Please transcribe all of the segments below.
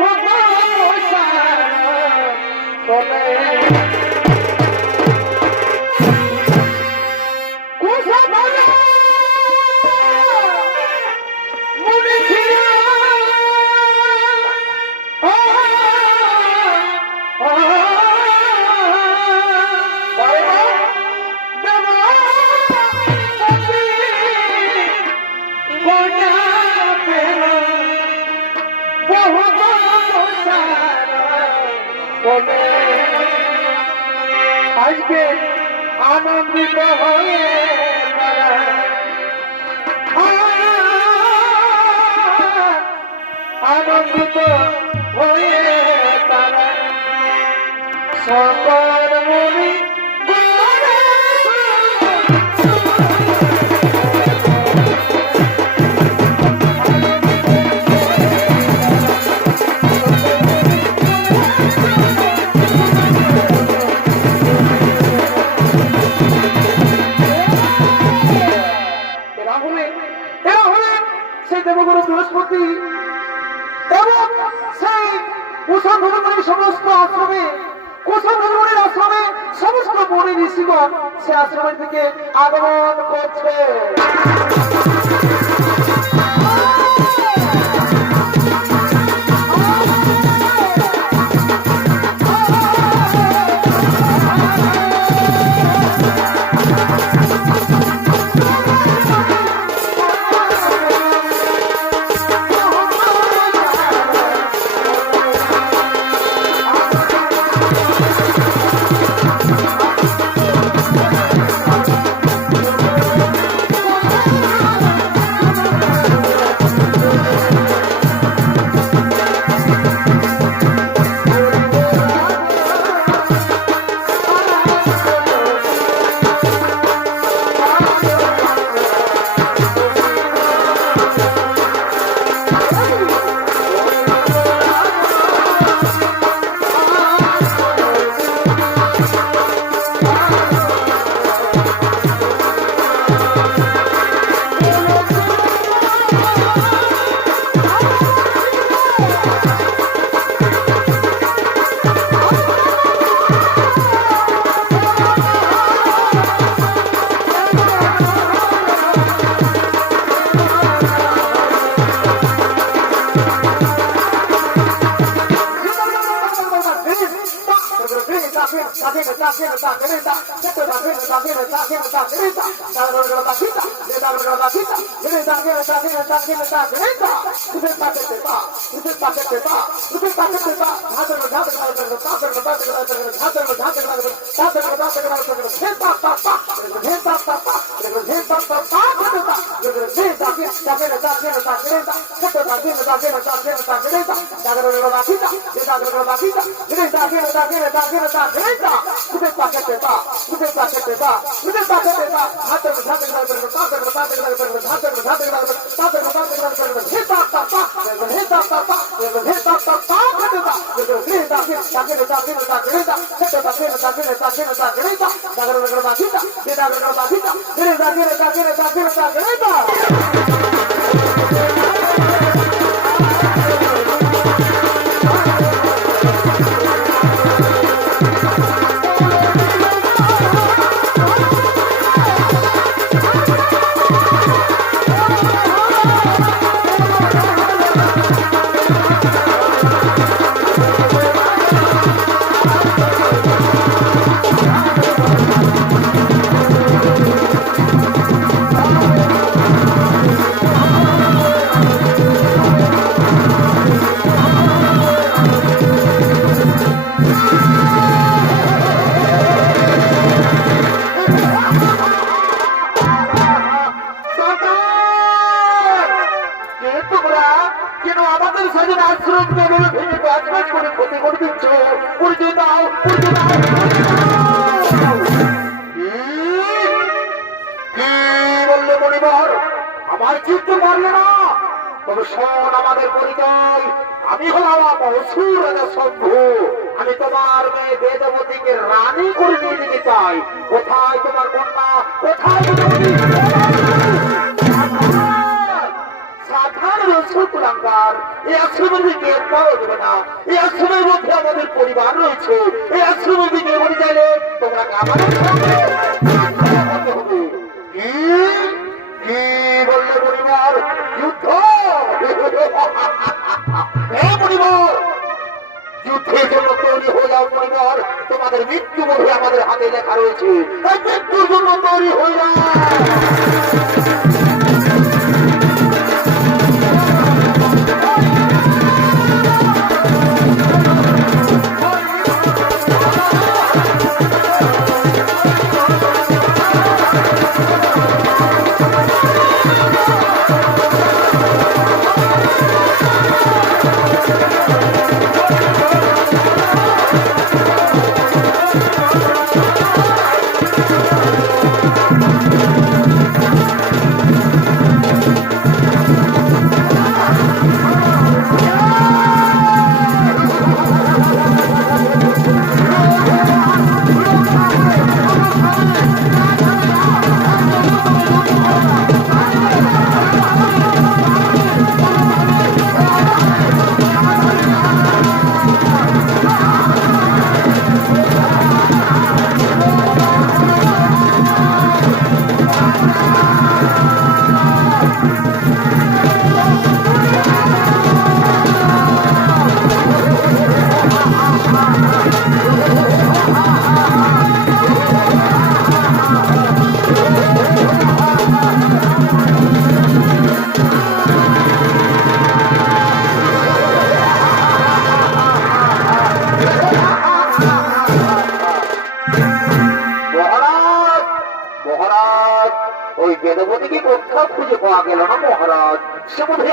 ভগবান সারা। তোলে আজকে আনন্দিত হয়ে আনন্দিত হয়ে তারা। সকল ভাত 不是的 আমি তোমার মেয়ে বেদবতীকে রানী করে নিয়ে যেতে চাই। কোথায় তোমার কন্যা? কোথায়? সাধারণ এই না। এই আশ্রমের মধ্যে আমাদের পরিবার রয়েছে। এই আশ্রমের দিকে বলে চাইলে তোমরা মৃত্যু বোধে আমাদের হাতে লেখা রয়েছে। মৃত্যুর জন্য তৈরি হয়ে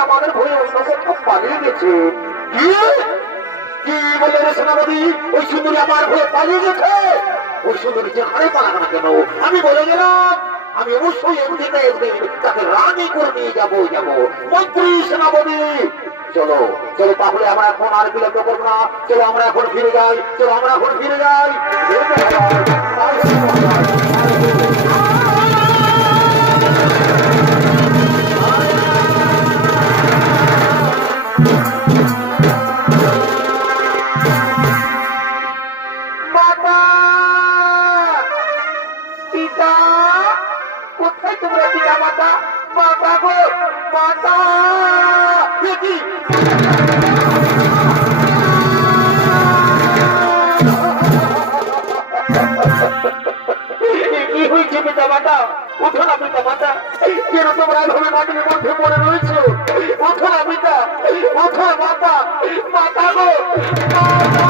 আমাদের ভয়ে অন্য কোথাও পালিয়ে গেছে। কি? কি বলে রে সেনাপতি? ওই সুন্দরী আমার ভয়ে পালিয়ে গেছে। ওই সুন্দরী যেখানে পালাক না কেন? আমি বলে গেলাম, আমি অবশ্যই একদিন না একদিন তাকে রানী করে নিয়ে যাব যাব। মন্ত্রী সেনাপতি! চলো চলো তাহলে আমরা এখন আর বিলম্ব করব না। চলো আমরা এখন ফিরে যাই, চলো আমরা এখন ফিরে যাই। গো মাতা কি? হয়েছে পিতা মাতা উঠো না পিতা মাতা কেন মাটির মধ্যে পড়ে রয়েছে উঠো না পিতা উঠো মাতা মাতা গো মাতা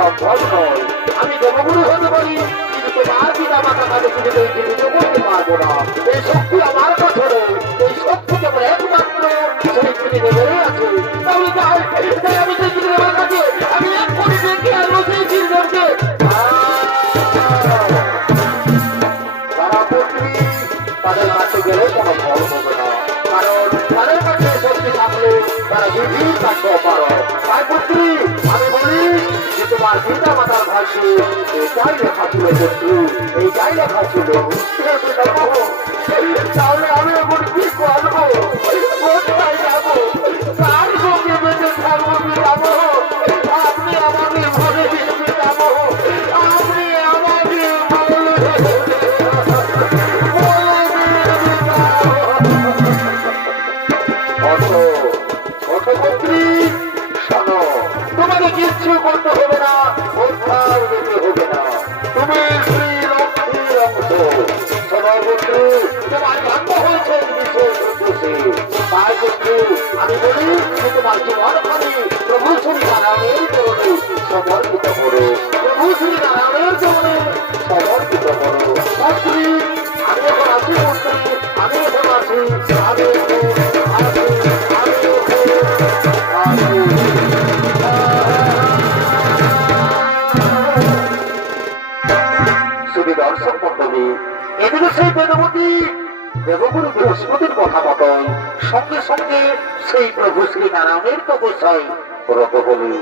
সম্ভব নয় আমি জনগুরু হতে পারি, কিন্তু তোমার পিতা মাতা কিছু এই জীবিত করতে পারব না। এই ভাষে এটাই লেখা আমি দেবগুরু বৃহস্পতির কথা মতন। সঙ্গে সঙ্গে সেই প্রভু শ্রী নারায়ণের তপস্যায় রত হলি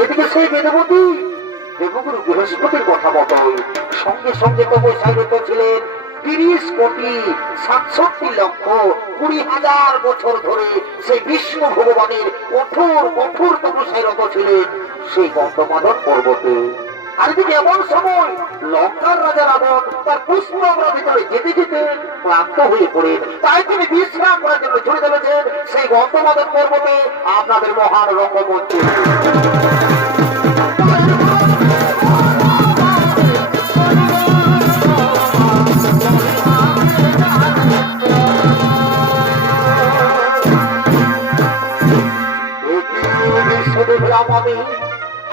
এদিকে সেই বেদবতী দেবগুরু বৃহস্পতির কথা মতন সঙ্গে সঙ্গে তপস্যায় রত ছিলেন তিরিশ কোটি সাতষট্টি লক্ষ কুড়ি হাজার বছর ধরে সেই বিষ্ণু ভগবানের কঠোর কঠোর তপস্যায় রত ছিলেন সেই গন্ধমাদন পর্বতে। আর এদিকে এমন সময় লঙ্কার রাজা রাবণ তার পুষ্প আমরা ভিতরে যেতে যেতে ক্লান্ত হয়ে পড়েন। তাই তিনি বিশ্রাম করার জন্য চলে চলেছেন সেই গন্ধমাদন পর্বতে, আপনাদের মহান রঙ্গমঞ্চে।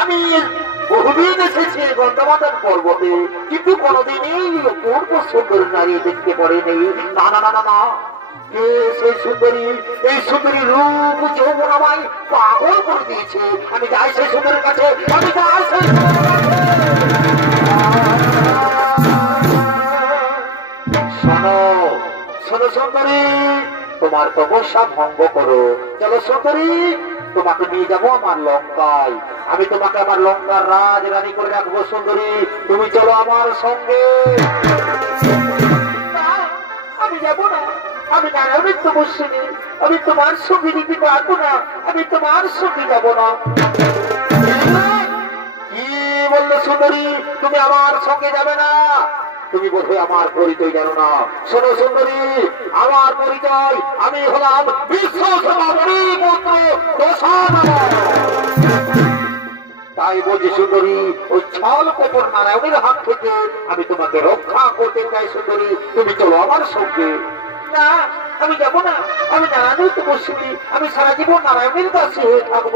আমি বহুদিন এসেছি পর্বতে, কিন্তু কোনোদিনই অপূর্ব সুন্দর নারী দেখতে না না না না না। সেই সুন্দরী? রূপ পাগল করে দিয়েছে। আমি যাই সেই সুন্দরীর কাছে, আমি যাই সেই শোনো শোনো সুন্দরী, তোমার তপস্যা ভঙ্গ করো। চলো সুন্দরী তোমাকে নিয়ে যাব আমার লঙ্কায়। আমি তোমাকে আমার লঙ্কার রাজ রানী করে রাখব, সুন্দরী। তুমি চলো আমার সঙ্গে। আমি যাব না। আমি নারায়ণের তপস্বিনী আমি তোমার সঙ্গে দিতে পারব না। আমি তোমার সঙ্গে যাব না। কি বলল সুন্দরী? তুমি আমার সঙ্গে যাবে না। তুমি বোধহয় আমার পরিচয় জানো না। শোনো সুন্দরী, আমার পরিচয়, আমি হলাম বিশ্ব। তাই বলছি সুন্দরী, ওই ছল কপর নারায়ণের হাত থেকে আমি তোমাকে রক্ষা করতে চাই সুন্দরী। তুমি চলো আমার সঙ্গে। না, আমি যাব না। আমি নারায়ণের তো বসিনি আমি সারা জীবন নারায়ণের কাছে হয়ে থাকব।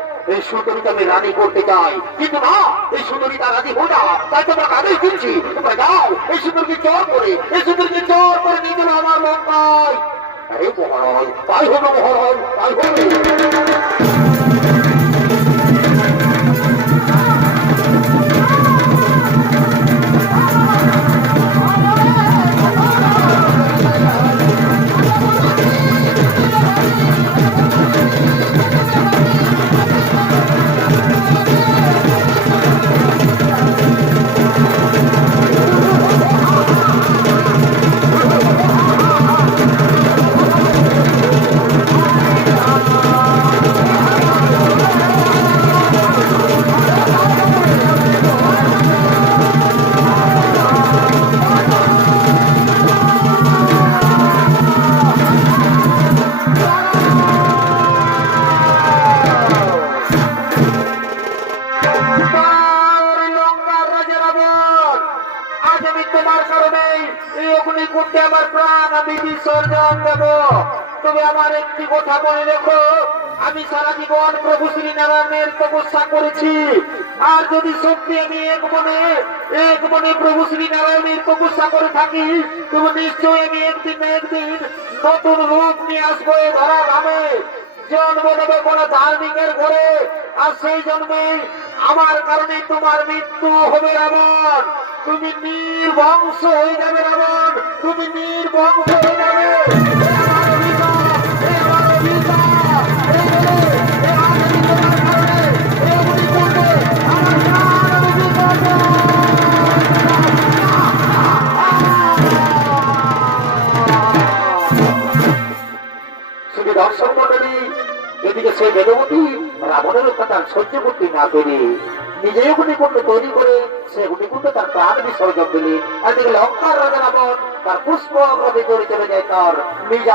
এই সুন্দরীকে আমি রানী করতে চাই। কিন্তু না এই সুন্দরী তার রাজি হো না, তাই তোমরা কাজেই দিচ্ছি তোমরা যাও, এই সুন্দরীকে জোর করে, এই সুন্দরীকে জোর করে নিয়ে গেলো আমার লঙ্কায়। আরে মহারাজ, তাই হলো মহারাজ, তাই হলো। একটি কথা মনে রেখো। আমি সারা জীবন প্রভু শ্রী নারায়ণের তপস্যা করেছি। আর যদি সত্যি আমি এক মনে এক মনে প্রভু শ্রী নারায়ণের তপস্যা করে থাকি তুমি নিশ্চয়ই আমি একদিন একদিন নতুন রূপ নিয়ে আসব এ ধরা ধামে। জন্ম নেবে কোন ধার্মিকের ঘরে, আর সেই জন্মে আমার কারণে তোমার মৃত্যু হবে রাবণ। তুমি নির্বংশ হয়ে যাবে রাবণ। তুমি নির্বংশ হয়ে যাবে। বেদবতী রাবণের অত্যাচার সহ্য করতে না পেরে নিজে অগ্নিকুণ্ড তৈরি করে সে অগ্নিকুণ্ড তার প্রাণ বিসর্জন দিলে। এদিকে লঙ্কার রাজা রাবণ তার পুষ্প অগ্রতে তৈরি চলে যায় তার নিজ